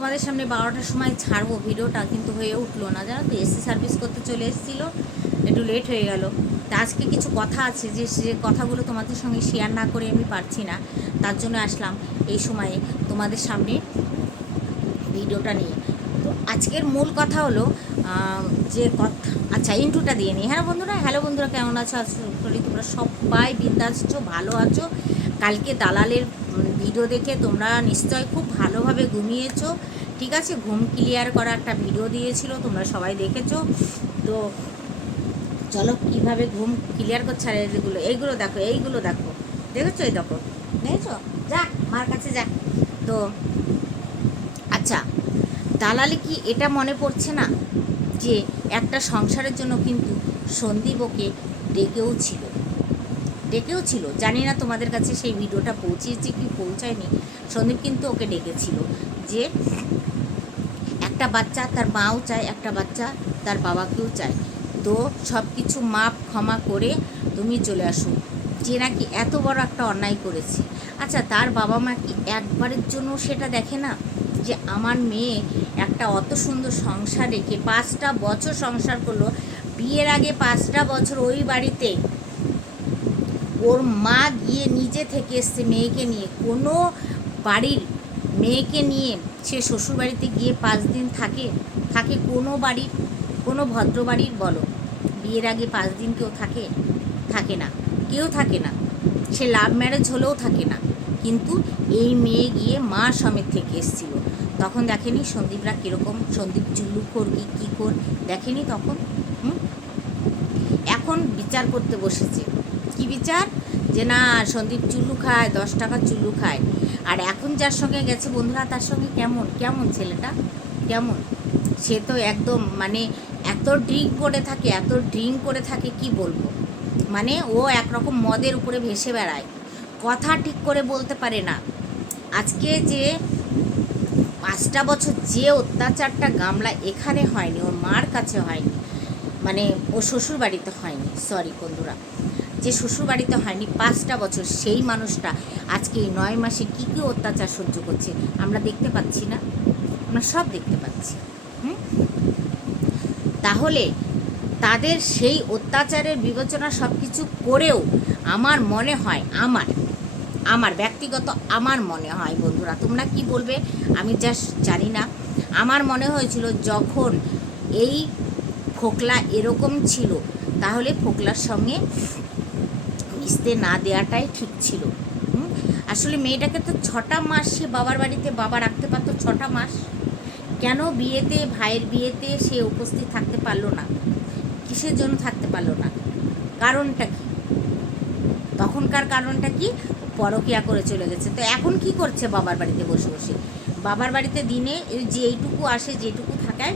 তোমাদের সামনে 12টার সময় ছাড়বো ভিডিওটা, কিন্তু হয়ে উঠলো না, জানো তো। এসি সার্ভিস করতে চলে এসেছিলো, একটু লেট হয়ে গেল। তা আজকে কিছু কথা আছে যে সে কথাগুলো তোমাদের সঙ্গে শেয়ার না করে আমি পারছি না, তার জন্য আসলাম এই সময়ে তোমাদের সামনে ভিডিওটা নিয়ে। তো আজকের মূল কথা হলো যে কথা, আচ্ছা ইন্ট্রোটা দিয়ে নিই। হ্যাঁ বন্ধুরা, হ্যালো বন্ধুরা, কেমন আছো? আশা করি তোমরা সবাই বিন্দাস আছো, ভালো আছো। কালকে দালালের ভিডিও দেখে তোমরা নিশ্চয়ই খুব ভালোভাবে ঘুমিয়েছো, ঠিক আছে। ঘুম ক্লিয়ার করা একটা ভিডিও দিয়েছিল, তোমরা সবাই দেখেছো। তো চলো কীভাবে ঘুম ক্লিয়ার করছে। আর এইগুলো দেখো, দেখেছো? এই দেখো, দেখেছো? যা মার কাছে যা। তো আচ্ছা, দালালি কি এটা মনে পড়ছে না যে একটা সংসারের জন্য কিন্তু সন্দীপ ওকে ডেকেও ছিল। জানি না তোমাদের কাছে সেই ভিডিওটা পৌঁছেছে কি পৌঁছায়নি। সন্দীপ কিন্তু ওকে ডেকেছিল যে একটা বাচ্চা তার মাও চায়, একটা বাচ্চা তার বাবাকেও চায়, তো সব কিছু মাপ ক্ষমা করে তুমি চলে আসো, যে নাকি এত বড় একটা অন্যায় করেছে। আচ্ছা, তার বাবা মা কি একবারের জন্য সেটা দেখে না যে আমার মেয়ে একটা অত সুন্দর সংসার রেখে 5টা বছর সংসার করলো, বিয়ের আগে 5টা বছর ওই বাড়িতে ওর মা গিয়ে নিজে থেকে এসছে মেয়েকে নিয়ে, কোনো বাড়ির মেয়েকে নিয়ে সে শ্বশুরবাড়িতে গিয়ে 5 দিন থাকে কোনো ভদ্র বাড়ির বলো, বিয়ের আগে 5 দিন কেউ থাকে না। সে লাভ ম্যারেজ হলেও থাকে না, কিন্তু এই মেয়ে গিয়ে মা সমেত থেকে এসেছিল। তখন দেখেনি সন্দীপরা কীরকম, সন্দীপ চুল্লুখোর কী কর দেখেনি তখন। এখন বিচার করতে বসেছে। কি বিচার? যে না, সন্দীপ চুল্লু খায়, 10 টাকার চুল্লু খায়। আর এখন যার সঙ্গে গেছে বন্ধুরা, তার সঙ্গে কেমন ছেলেটা, কেমন সে তো একদম মানে এত ড্রিঙ্ক করে থাকে কি বলবো। মানে ও একরকম মদের উপরে ভেসে বেড়ায়, কথা ঠিক করে বলতে পারে না। আজকে যে 5টা বছর যে অত্যাচারটা গামলা এখানে হয়নি, ওর মার কাছে হয়নি, মানে ও শ্বশুরবাড়িতে হয়নি, সরি বন্ধুরা, যে শ্বশুরবাড়িতে হয়নি 5টা বছর, সেই মানুষটা আজকে এই 9 মাসে কী অত্যাচার সহ্য করছে আমরা দেখতে পাচ্ছি না? আমরা সব দেখতে পাচ্ছি। তাহলে তাদের সেই অত্যাচারের বিবেচনা সব কিছু করেও আমার মনে হয়, আমার ব্যক্তিগত আমার মনে হয়, বন্ধুরা তোমরা কি বলবে আমি জাস্ট জানি না, আমার মনে হয়েছিল যখন এই ফোকলা এরকম ছিল, তাহলে ফোকলার সঙ্গে মিশতে না দেওয়াটাই ঠিক ছিল। আসলে মেয়েটাকে তো 6টা মাস সে বাবার বাড়িতে বাবা রাখতে পারতো, 6টা মাস। কেন ভাইয়ের বিয়েতে সে উপস্থিত থাকতে পারলো না? কিসের জন্য থাকতে পারলো না? কারণটা কি? তখনকার কারণটা কি? পরকিয়া করে চলে গেছে। তো এখন কি করছে বাবার বাড়িতে বসে বসে? বাবার বাড়িতে দিনে যেইটুকু আসে, যেটুকু থাকায়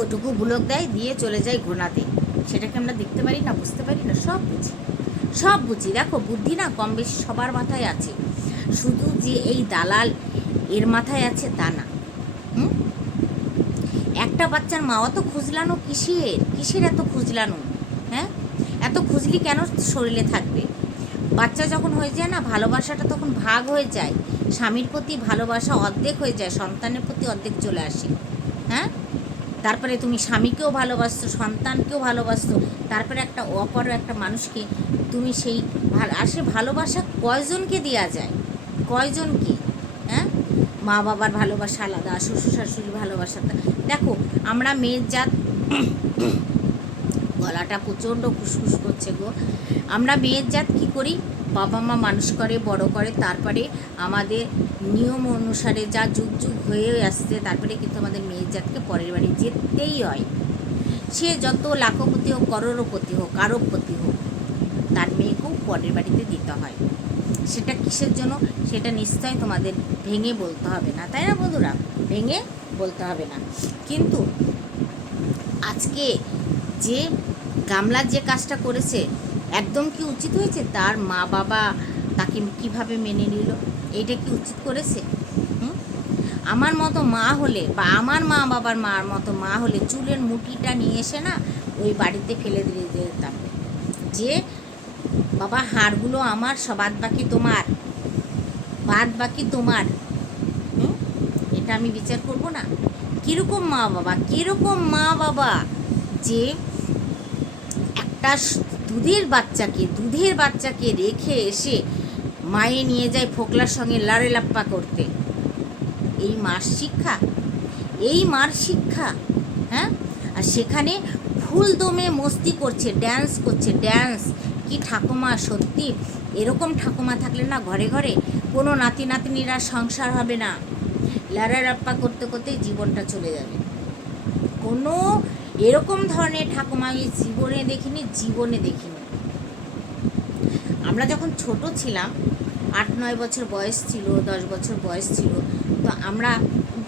ওটুকু বুলক দেয়, দিয়ে চলে যায় ঘোনাতে। সেটাকে আমরা দেখতে পারি না, বুঝতে পারি না? সব বুঝি। দেখো, বুদ্ধি না কম বেশি সবার মাথায় আছে, শুধু যে এই দালাল এর মাথায় আছে তা না। একটা বাচ্চার মা অত খুঁজলানো কিসের এত খুঁজলানো? হ্যাঁ, এত খুঁজলি কেন শরীরে থাকবে? বাচ্চা যখন হয়ে যায় না, ভালোবাসাটা তখন ভাগ হয়ে যায়, স্বামীর প্রতি ভালোবাসা অর্ধেক হয়ে যায়, সন্তানের প্রতি অর্ধেক চলে আসে। হ্যাঁ, তারপরে তুমি স্বামীকেও ভালোবাসছো, সন্তানকেও ভালোবাসছো, তারপরে অপর একটা মানুষকে তুমি সেই ভালোবাসা কয়জনকে দেওয়া যায়? কয়জনকে? হ্যাঁ, মা বাবার ভালোবাসা আলাদা, শ্বশুর শাশুড়ির ভালোবাসাটা। দেখো, আমরা মেয়ের জাত, গলাটা প্রচণ্ড খুসখুস করছে গো। আমরা মেয়ের জাত কী করি? বাবা মা মানুষ করে, বড় করে, তারপরে আমাদের নিয়ম অনুসারে যা যুগ হয়ে আসছে, তারপরে কিন্তু আমাদের মেয়ের জাতকে পরের বাড়ি যেতেই হয়। সে যত লাখপতি হোক, করোড়পতি হোক, আরবপতি হোক, তার মেয়েকেও পরের বাড়িতে দিতে হয়। সেটা কিসের জন্য? সেটা নিশ্চয়ই তোমাদের ভেঙে বলতে হবে না, তাই না বন্ধুরা? ভেঙে বলতে হবে না। কিন্তু আজকে যে গামলার যে কাজটা করেছে, একদম কি উচিত হয়েছে? তার মা বাবা তাকে কিভাবে মেনে নিল? এইটা কি উচিত করেছে? আমার মতো মা হলে, বা আমার মা বাবার মার মতো মা হলে, চুলের মুঠিটা নিয়ে এসে না ওই বাড়িতে ফেলে দিয়ে দিতাম, যে বাবা হাড়গুলো আমার, বাদ বাকি তোমার। এটা এটা আমি বিচার করব না? কীরকম মা বাবা, কীরকম মা বাবা যে একটা দুধের বাচ্চাকে রেখে এসে মায়ে নিয়ে যায় ফোকলার সঙ্গে লাড়ে লাপ্পা করতে। এই মার শিক্ষা, এই মার শিক্ষা। হ্যাঁ, আর সেখানে ফুল দমে মস্তি করছে, ড্যান্স করছে, ড্যান্স। কি ঠাকুমা, সত্যি এরকম ঠাকুমা থাকলে না ঘরে ঘরে কোনো নাতি নাতনিরা সংসার হবে না। লাড়ারাপ্পা করতে করতেই জীবনটা চলে যাবে। কোনো এরকম ধরনের ঠাকুমা আমি জীবনে দেখিনি। আমরা যখন ছোট ছিলাম, 8-9 বছর বয়স ছিল, 10 বছর বয়স ছিল, তো আমরা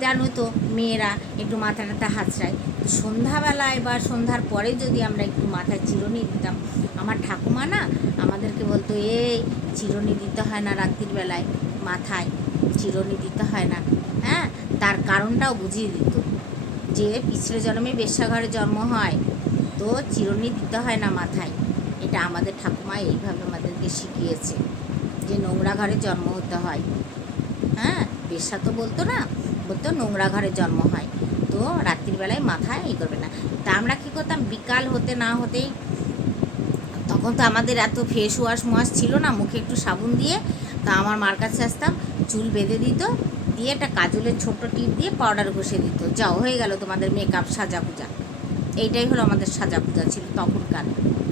জানো তো মেয়েরা একটু মাথা টাথা হাঁচড়ায়, তো সন্ধ্যাবেলায় বা সন্ধ্যার পরে যদি আমরা একটু মাথায় চিরুনি দিতাম, আমার ঠাকুমা না আমাদেরকে বলতো, এই চিরুনি দিতে হয় না রাত্রির বেলায়, মাথায় চিরুনি দিতে হয় না। হ্যাঁ, তার কারণটাও বুঝিয়ে দিত যে পিছলে জন্মে বেশ্যাঘরে জন্ম হয়, তো চিরুনি দিতে হয় না মাথায়। এটা আমাদের ঠাকুমা এইভাবে আমাদেরকে শিখিয়েছে যে নোংরা ঘরে জন্ম হতে হয়। হ্যাঁ, বেশ্যা তো বলতো না, বলতো নোংরা ঘরে জন্ম হয়, তো রাত্রিবেলায় মাথায় এই করবে না। তা আমরা কী করতাম, বিকাল হতে না হতেই, তখন তো আমাদের এত ফেস ওয়াশ ছিল না, মুখে একটু সাবুন দিয়ে, তা আমার মার কাছে আসতাম, চুল বেঁধে দিত, দিয়ে একটা কাজলের ছোট্ট টিপ দিয়ে পাউডার ঘষে দিত, যাও হয়ে গেল তোমাদের মেকআপ, সাজা পূজা। এইটাই হলো আমাদের সাজা পূজা ছিল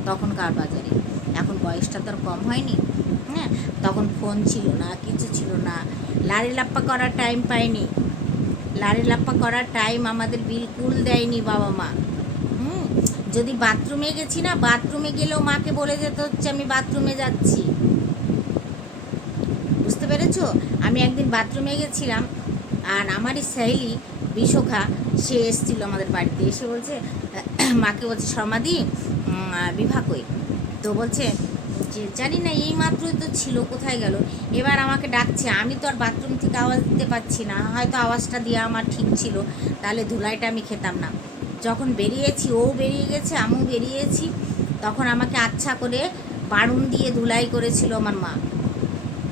তখনকার বাজারে। এখন বয়সটা তো আর কম হয়নি। হ্যাঁ, তখন ফোন ছিল না, কিছু ছিল না, লাড়ি লাপ্পা করার টাইম পাইনি, লাড়ি লাপ্পা করার টাইম আমাদের বিলকুল দেয়নি বাবা মা। যদি বাথরুমে গেছি না, বাথরুমে গেলেও মাকে বলে যেতে হচ্ছে আমি বাথরুমে যাচ্ছি। বুঝতে পেরেছো? আমি একদিন বাথরুমে গেছিলাম, আর আমারই সহেলি বিশোখা, সে এসেছিল আমাদের বাড়িতে, এসে বলছে, মাকে বলছে, শর্মাদি বিভা কই? তো বলছে যে জানি না, এই মাত্রই তো ছিল, কোথায় গেল? এবার আমাকে ডাকছে, আমি তো আর বাথরুম থেকে আওয়াজ দিতে পারছি না, হয়তো আওয়াজটা দিয়ে আমার ঠিক ছিল, তাহলে ধুলাইটা আমি খেতাম না। যখন বেরিয়েছি, ও বেরিয়ে গেছে, আমিও বেরিয়েছি, তখন আমাকে আচ্ছা করে বারুণ দিয়ে ধুলাই করেছিল আমার মা,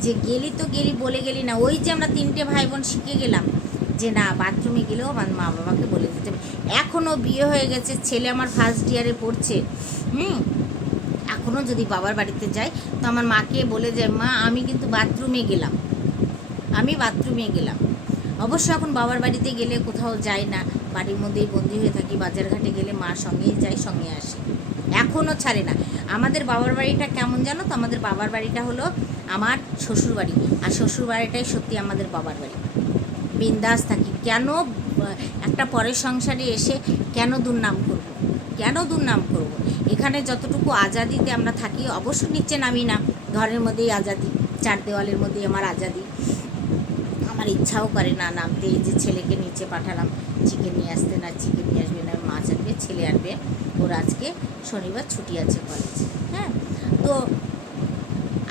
যে গেলি তো গেলি, বলে গেলি না। ওই যে আমরা 3টে ভাই বোন শিখে গেলাম যে না, বাথরুমে গেলেও আমার মা বাবাকে বলে দিতে হবে। এখনও বিয়ে হয়ে গেছে, ছেলে আমার ফার্স্ট ইয়ারে পড়ছে, এখনও যদি বাবার বাড়িতে যাই, তো আমার মাকে বলে যায়, মা আমি কিন্তু বাথরুমে গেলাম, আমি বাথরুমে গেলাম। অবশ্য এখন বাবার বাড়িতে গেলে কোথাও যাই না, বাড়ির মধ্যেই বন্দি হয়ে থাকি, বাজারঘাটে গেলে মার সঙ্গেই যাই, সঙ্গে আসি, এখনও ছাড়ে না। আমাদের বাবার বাড়িটা কেমন জানো তো? আমাদের বাবার বাড়িটা হলো আমার শ্বশুর বাড়ি, আর শ্বশুর বাড়িটাই সত্যি আমাদের বাবার বাড়ি। বিন্দাস থাকি। কেন একটা পরের সংসারে এসে কেন দুর্নাম করব? এখানে যতটুকু আজাদিতে আমরা থাকি, অবশ্য নিচে নামি না, ঘরের মধ্যেই আজাদি, 4 দেওয়ালের মধ্যেই আমার আজাদি। আমার ইচ্ছাও করে না নামতে। এই যে ছেলেকে নিচে পাঠালাম চিকেন নিয়ে আসতে, না চিকেন নিয়ে আসবে না, মাছ আনবে, ছেলে আনবে, ওর আজকে শনিবার ছুটি আছে কলেজে। হ্যাঁ, তো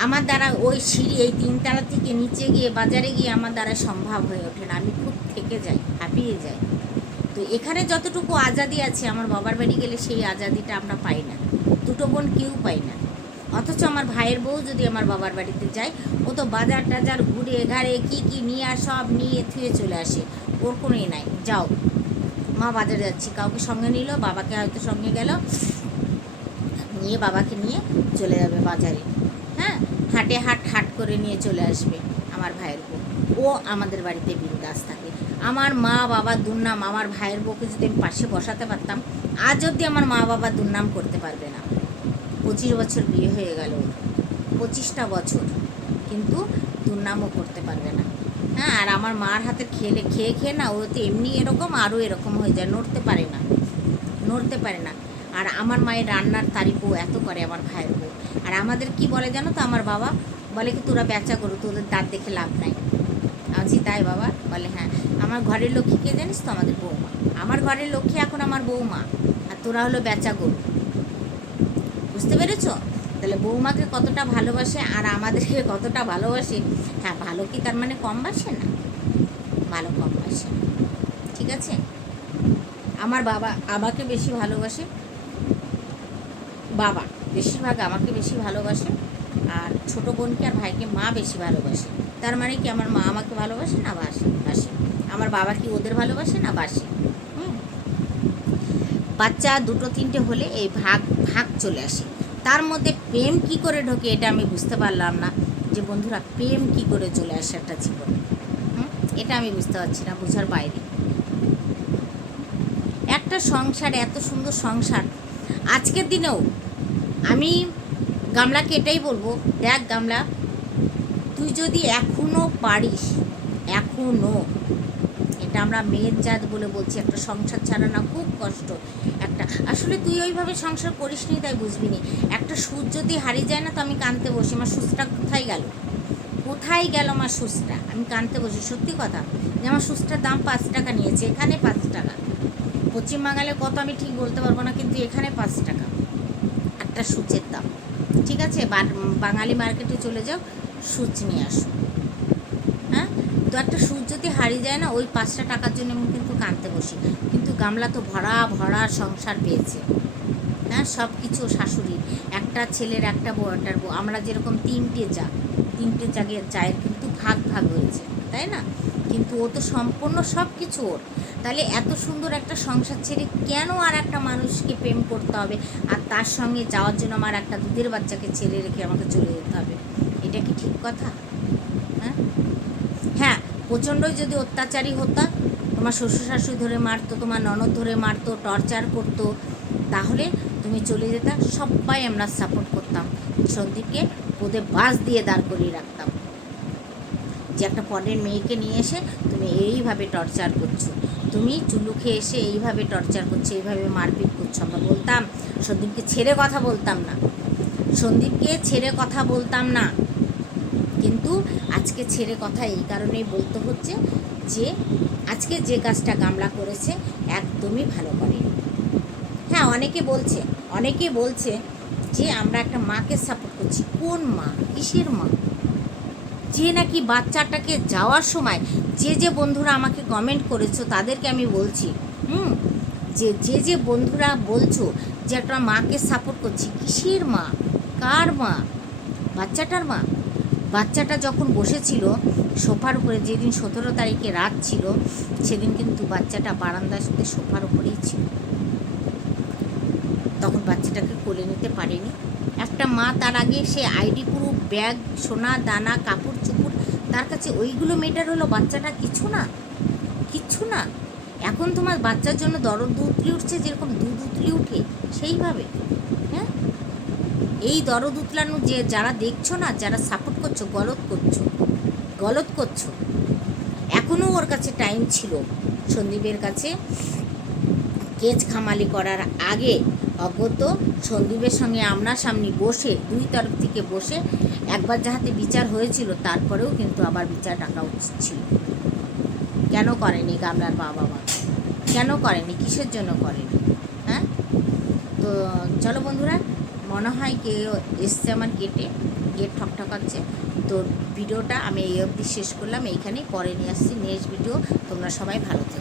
আমার দ্বারা ওই সিঁড়ি, এই 3 তলা থেকে নিচে গিয়ে বাজারে গিয়ে আমার দ্বারা সম্ভব হয়ে ওঠে না, আমি খুব থেকে যাই, হাঁপিয়ে যাই। তো এখানে যতটুকু আজাদি আছে, আমার বাবার বাড়ি গেলে সেই আজাদিটা আমরা পাই না, 2 বোন কেউ পাই না। অথচ আমার ভাইয়ের বউ যদি আমার বাবার বাড়িতে যায়, ও তো বাজার টাজার ঘুরে ঘাড়ে কী নিয়ে আর সব নিয়ে থুয়ে চলে আসে, ওর কোনোই নাই, যাও মা বাজারে যাচ্ছি, কাউকে সঙ্গে নিল, বাবাকে হয়তো সঙ্গে গেল, নিয়ে বাবাকে নিয়ে চলে যাবে বাজারে। হ্যাঁ, হাটে হাট করে নিয়ে চলে আসবে আমার ভাইয়ের বউ। ও আমাদের বাড়িতে বিন্দাস থাকে। আমার মা বাবার দুর্নাম, আমার ভাইয়ের বউকে যদি আমি পাশে বসাতে পারতাম, আজ অবধি আমার মা বাবা দুর্নাম করতে পারবে না। 25 বছর বিয়ে হয়ে গেল, 25টা বছর, কিন্তু দুর্নামও করতে পারবে না। হ্যাঁ, আর আমার মার হাতে খেয়ে না, ও তো এমনি এরকম, আরও এরকম হয়ে যায়, নড়তে পারে না। আর আমার মায়ের রান্নার তারিফও এত করে আমার ভাইয়ের বউ। আর আমাদের কি বলে জানো তো, আমার বাবা বলে কি, তোরা বেচা করো, তোদের দাঁত দেখে লাভ নাই। আমি তাই বাবা? বলে হ্যাঁ, আমার ঘরের লক্ষ্মী কে জানিস তো? আমাদের বৌমা। আমার ঘরের লক্ষ্মী এখন আমার বৌমা, আর তোরা হলো বেচা গরু। বুঝতে পেরেছো? তাহলে বৌমাকে কতটা ভালোবাসে আর আমাদেরকে কতটা ভালোবাসে। হ্যাঁ, ভালো কি তার মানে কম বাসে না? ভালো কম বাসে, ঠিক আছে? আমার বাবা আমাকে বেশি ভালোবাসে, বাবা বেশিরভাগ আমাকে বেশি ভালোবাসে, আর ছোটো বোনকে আর ভাইকে মা বেশি ভালোবাসে। তার মানে কি আমার মা আমাকে ভালোবাসে না? বাসে। আমার বাবা কি ওদের ভালোবাসে না? বাসে। বাচ্চা 2-3টে হলে এই ভাগ ভাগ চলে আসে। তার মধ্যে প্রেম কি করে ঢোকে এটা আমি বুঝতে পারলাম না, যে বন্ধুরা প্রেম কি করে চলে আসে একটা জীবন। এটা আমি বুঝতে পারছি না, বোঝার বাইরে। একটা সংসার, এত সুন্দর সংসার, আজকের দিনেও আমি গামলাকে এটাই বলবো, দেখ গামলা, তুই যদি এখনও পারিস, এখনও, এটা আমরা মেয়ের জাত বলে বলছি, একটা সংসার ছাড়া না খুব কষ্ট। একটা আসলে তুই ওইভাবে সংসার করিস নি তাই বুঝবি নি। একটা সুচ যদি হারিয়ে যায় না তো আমি কাঁদতে বসি, আমার সুচটা কোথায় গেল, কোথায় গেল আমার সুচটা, আমি কাঁদতে বসি। সত্যি কথা, যে আমার সুচটার দাম 5 টাকা নিয়েছে, এখানে 5 টাকা, পশ্চিমবাংলায় কত আমি ঠিক বলতে পারবো না, কিন্তু এখানে 5 টাকা একটা সুচের দাম। ঠিক আছে, বাঙালি মার্কেটে চলে যাও, সুচ নিয়ে আসো। হ্যাঁ, তো একটা সুচ যদি হারিয়ে যায় না, ওই 5টা টাকার জন্য আমি কিন্তু কাঁদতে বসি। কিন্তু গামলা তো ভরা ভরা সংসার পেয়েছে। হ্যাঁ, সব কিছু শাশুড়ির, একটা ছেলের, একটা বউ, একটার বউ, আমরা যেরকম 3টে জায়ের কিন্তু ভাগ ভাগ হয়েছে, তাই না? কিন্তু ও তো সম্পূর্ণ সব কিছু ওর। তাহলে এত সুন্দর একটা সংসার ছেড়ে কেন আর একটা মানুষকে প্রেম করতে হবে, আর তার সঙ্গে যাওয়ার জন্য আমার একটা দুধের বাচ্চাকে ছেড়ে রেখে আমাকে চলে যেতে হবে? এটা কি ঠিক কথা? হ্যাঁ, হ্যাঁ, প্রচণ্ডই যদি অত্যাচারী হতো, তোমার শ্বশুর শাশুড়ি ধরে মারতো, তোমার ননদ ধরে মারতো, টর্চার করতো, তাহলে তুমি চলে যেতা, সবাই আমরা সাপোর্ট করতাম, সন্দীপকে পদে বাস দিয়ে দাঁড় করিয়ে রাখতাম, যে একটা পরের মেয়েকে নিয়ে এসে তুমি এইভাবে টর্চার করছো, তুমি চুলু খেয়ে এসে এইভাবে টর্চার করছো, এইভাবে মারপিট করছো। আমরা বলতাম, সন্দীপকে ছেড়ে কথা বলতাম না, সন্দীপকে ছেড়ে কথা বলতাম না। কিন্তু আজকে ছেড়ে কথা এই কারণেই বলতে হচ্ছে যে আজকে যে কাজটা গামলা করেছে একদমই ভালো করেনি। হ্যাঁ, অনেকে বলছে যে আমরা একটা মাকে সাপোর্ট করছি। কোন মা? কিসের মা? যে নাকি বাচ্চাটাকে যাওয়ার সময়, যে বন্ধুরা আমাকে কমেন্ট করেছো তাদেরকে আমি বলছি, যে বন্ধুরা বলছো যে একটা মাকে সাপোর্ট করছি, কিসের মা? কার মা? বাচ্চাটার মা। বাচ্চাটা যখন বসেছিল সোফার উপরে, যেদিন 17 তারিখে রাত ছিল, সেদিন কিন্তু বাচ্চাটা বারান্দার সাথে সোফার উপরেই ছিল। তখন বাচ্চাটাকে কোলে নিতে পারেনি একটা মা। তার আগে সে আইডি প্রুফ, ব্যাগ, সোনা দানা, কাপড় চুপড়, তার কাছে ওইগুলো মেটার হলো, বাচ্চাটা কিছু না, কিচ্ছু না। এখন তোমার বাচ্চার জন্য দরদ উতলি উঠছে, যেরকম দুধ উতলি উঠে সেইভাবে। হ্যাঁ, এই দরদ উতলানো যে যারা দেখছো না, যারা সাপোর্ট করছো, গলত করছো। এখনও ওর কাছে টাইম ছিল, সন্দীপের কাছে কেচ খামালি করার আগে অগত সন্দীপের সঙ্গে আমনাসামনি বসে, দুই তরফ থেকে বসে একবার যাহাতে বিচার হয়েছিল, তারপরেও কিন্তু আবার বিচার ডাকা উচিত ছিল। কেন করেনি গামলার বাবা মা? কেন করেনি? কিসের জন্য করেনি? হ্যাঁ, তো চলো বন্ধুরা, মনে হয় কেউ এসছে আমার গেট ঠকঠকাচ্ছে। তো ভিডিওটা আমি এই অবধি শেষ করলাম, এইখানেই, পরে নিয়ে আসছি নেক্সট ভিডিও। তোমরা সবাই ভালো থেকো।